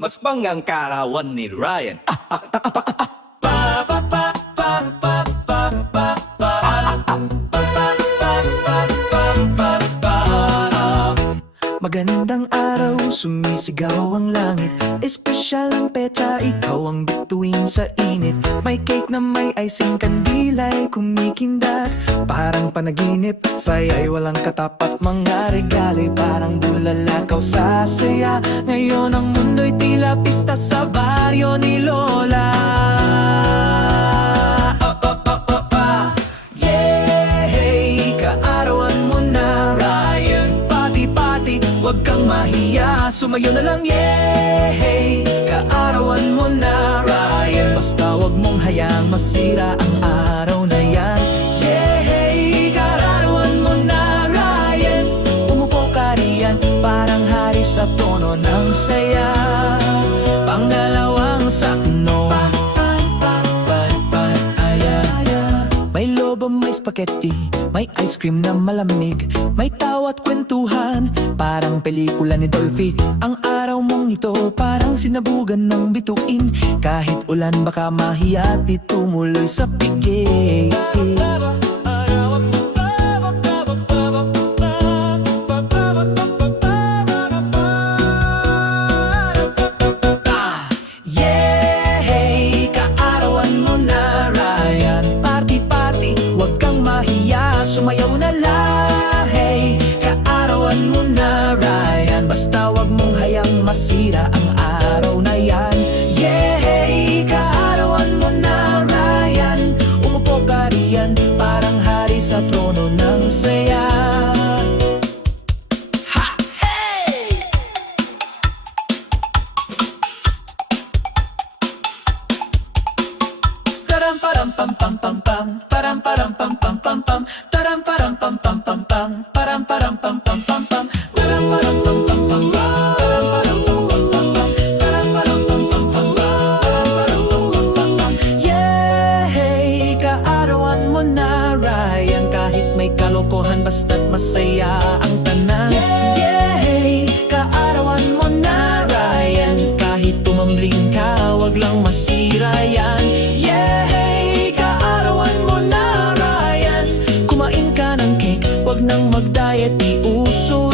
Mas bangang karawan ni Ryan ah, ah, ah. Pa, pa, pa, pa, pa, pa, pa, pa. Pa, pa, pa, pa, pa, pa, pa. Magandang araw, sumisigaw ang langit Espesyal ang petsa, ikaw ang bituin sa init May cake na may icing kandilay kumikindat Parang panaginip, saya'y walang katapat Mga regalo'y parang bulalakaw sa saya Ngayon ang mundo'y tila pista sa baryo ni Lola Oh, oh, oh, oh, oh. Yay! Kaarawan mo na Ryan Pati-pati, wag kang mahiya Sumayo na lang, yay! Kaarawan mo na Ryan Basta wag mong hayaang masira ang araw sa tono ng saya. Pangalawang sakno. May lobo, may spaghetti May ice cream na malamig. May tawa at kwentuhan Parang pelikula ni Dolphy. Ang araw mong ito Parang sinabugan ng bituin. Kahit ulan baka mahiya Di tumuloy sa pigay Na Ryan Basta wag mong hayang masira ang araw na yan Yay! Kaarawan mo na Ryan Umupo ka riyan Parang hari sa trono ng saya Ha! Hey! Taram param pam pam pam pam param param pam pam pam pam taram param pam pam pam pam param param pam pam pam pam taram param pam pam pam param pam pam pam taram param pam nang mag-diet, di uso